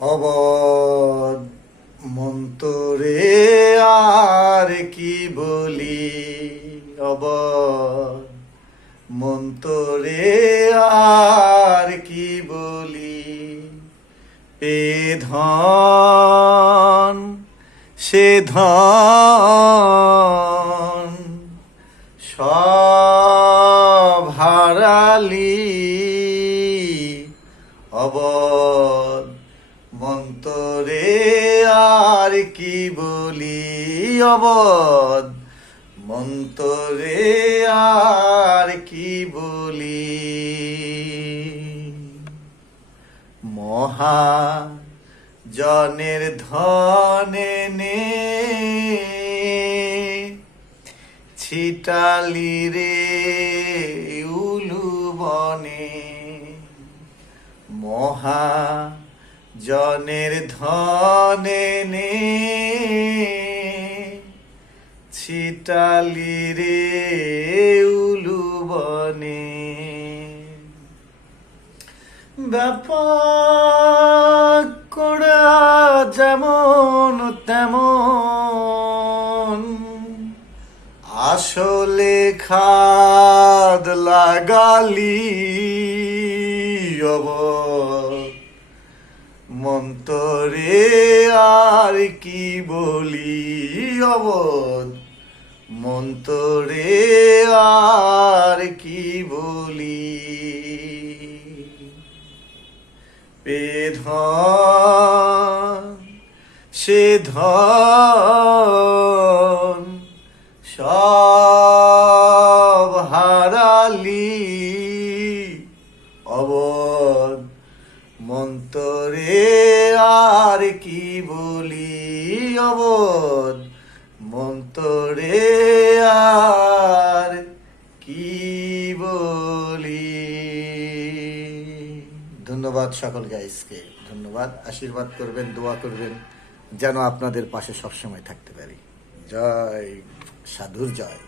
অবধ মন্তরে আর কি বলি, অবধ মন্তরে আর কি বলি। এ ধন সে ধন সব হারালি, অবধ মন্তরে আর কি বলি, অবধ মন্তরে আর কি বলি। মহাজনের ধনে নে ছিটালি রে উলু বনে, মহাজনের ধনে নে ছিটালি রে উলু বনে। ব্যাপক করা যেমন তেমন, আসলে খাদ লাগালি, অবধ মন্তরে আর কি বলি, অবধ মন্তরে আর কি বলি। এ ধন সে ধন সব হারালি, অবধ মন্তরে আর কি বলি, অবধ মন্তরে আর কি বলি। ধন্যবাদ সকল গাইসকে, ধন্যবাদ। আশীর্বাদ করবেন, দোয়া করবেন যেন আপনাদের পাশে সবসময় থাকতে পারি। জয় সাধুর জয়।